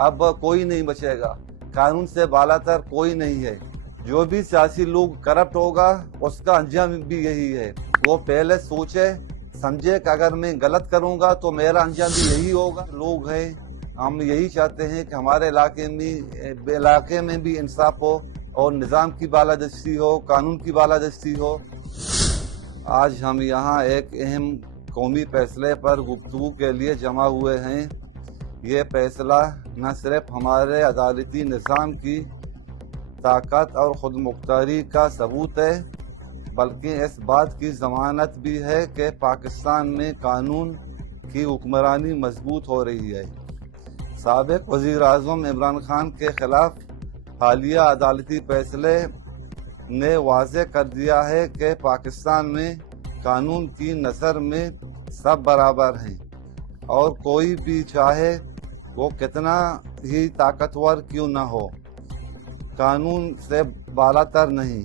اب کوئی نہیں بچے گا، قانون سے بالاتر کوئی نہیں ہے۔ جو بھی سیاسی لوگ کرپٹ ہوگا اس کا انجام بھی یہی ہے۔ وہ پہلے سوچے سمجھے کہ اگر میں غلط کروں گا تو میرا انجام بھی یہی ہوگا۔ لوگ ہیں، ہم یہی چاہتے ہیں کہ ہمارے علاقے میں بھی انصاف ہو اور نظام کی بالادستی ہو، قانون کی بالادستی ہو۔ آج ہم یہاں ایک اہم قومی فیصلے پر گفتگو کے لیے جمع ہوئے ہیں۔ یہ فیصلہ نہ صرف ہمارے عدالتی نظام کی طاقت اور خود مختاری کا ثبوت ہے، بلکہ اس بات کی ضمانت بھی ہے کہ پاکستان میں قانون کی حکمرانی مضبوط ہو رہی ہے۔ سابق وزیر اعظم عمران خان کے خلاف حالیہ عدالتی فیصلے نے واضح کر دیا ہے کہ پاکستان میں قانون کی نظر میں سب برابر ہیں، اور کوئی بھی چاہے وہ کتنا ہی طاقتور کیوں نہ ہو، قانون سے بالاتر نہیں۔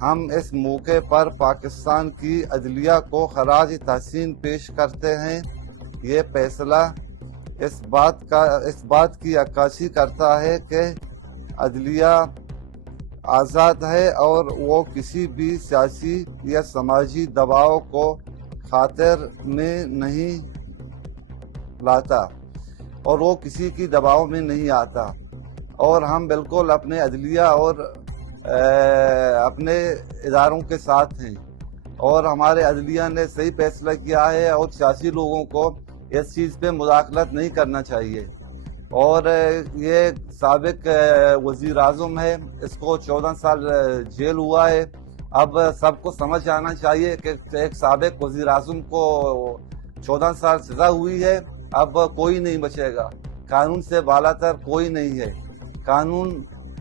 ہم اس موقع پر پاکستان کی عدلیہ کو خراج تحسین پیش کرتے ہیں۔ یہ فیصلہ اس بات کی عکاسی کرتا ہے کہ عدلیہ آزاد ہے اور وہ کسی بھی سیاسی یا سماجی دباؤ کو خاطر میں نہیں لاتا، اور وہ کسی کی دباؤ میں نہیں آتا، اور ہم بالکل اپنے عدلیہ اور اپنے اداروں کے ساتھ ہیں، اور ہمارے عدلیہ نے صحیح فیصلہ کیا ہے، اور سیاسی لوگوں کو اس چیز پہ مداخلت نہیں کرنا چاہیے۔ اور یہ سابق وزیر اعظم ہے، اس کو 14 سال جیل ہوا ہے۔ اب سب کو سمجھ آنا چاہیے کہ ایک سابق وزیر اعظم کو 14 سال سزا ہوئی ہے، اب کوئی نہیں بچے گا، قانون سے بالاتر کوئی نہیں ہے۔ قانون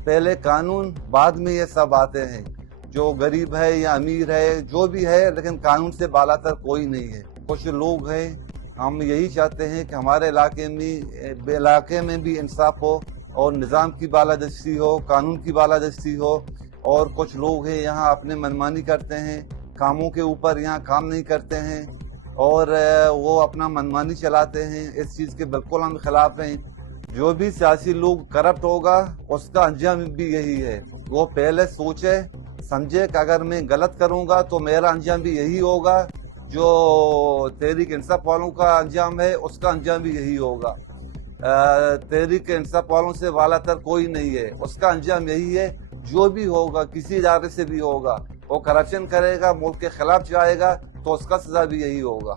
پہلے، قانون بعد میں، یہ سب باتیں ہیں۔ جو غریب ہے یا امیر ہے، جو بھی ہے، لیکن قانون سے بالاتر کوئی نہیں ہے۔ کچھ لوگ ہیں، ہم یہی چاہتے ہیں کہ ہمارے علاقے میں بھی انصاف ہو اور نظام کی بالادستی ہو، قانون کی بالادستی ہو، اور کچھ لوگ ہیں یہاں اپنے منمانی کرتے ہیں، کاموں کے اوپر یہاں کام نہیں کرتے ہیں، اور وہ اپنا منمانی چلاتے ہیں۔ اس چیز کے بالکل ہم خلاف ہیں۔ جو بھی سیاسی لوگ کرپٹ ہوگا اس کا انجام بھی یہی ہے۔ وہ پہلے سوچے سمجھے کہ اگر میں غلط کروں گا تو میرا انجام بھی یہی ہوگا، جو تحریک انصاف والوں کا انجام ہے اس کا انجام بھی یہی ہوگا۔ تحریک انصاف والوں سے بالاتر کوئی نہیں ہے، اس کا انجام یہی ہے۔ جو بھی ہوگا، کسی ادارے سے بھی ہوگا، وہ کرپشن کرے گا، ملک کے خلاف جائے گا، تو اس کا سزا بھی یہی ہوگا۔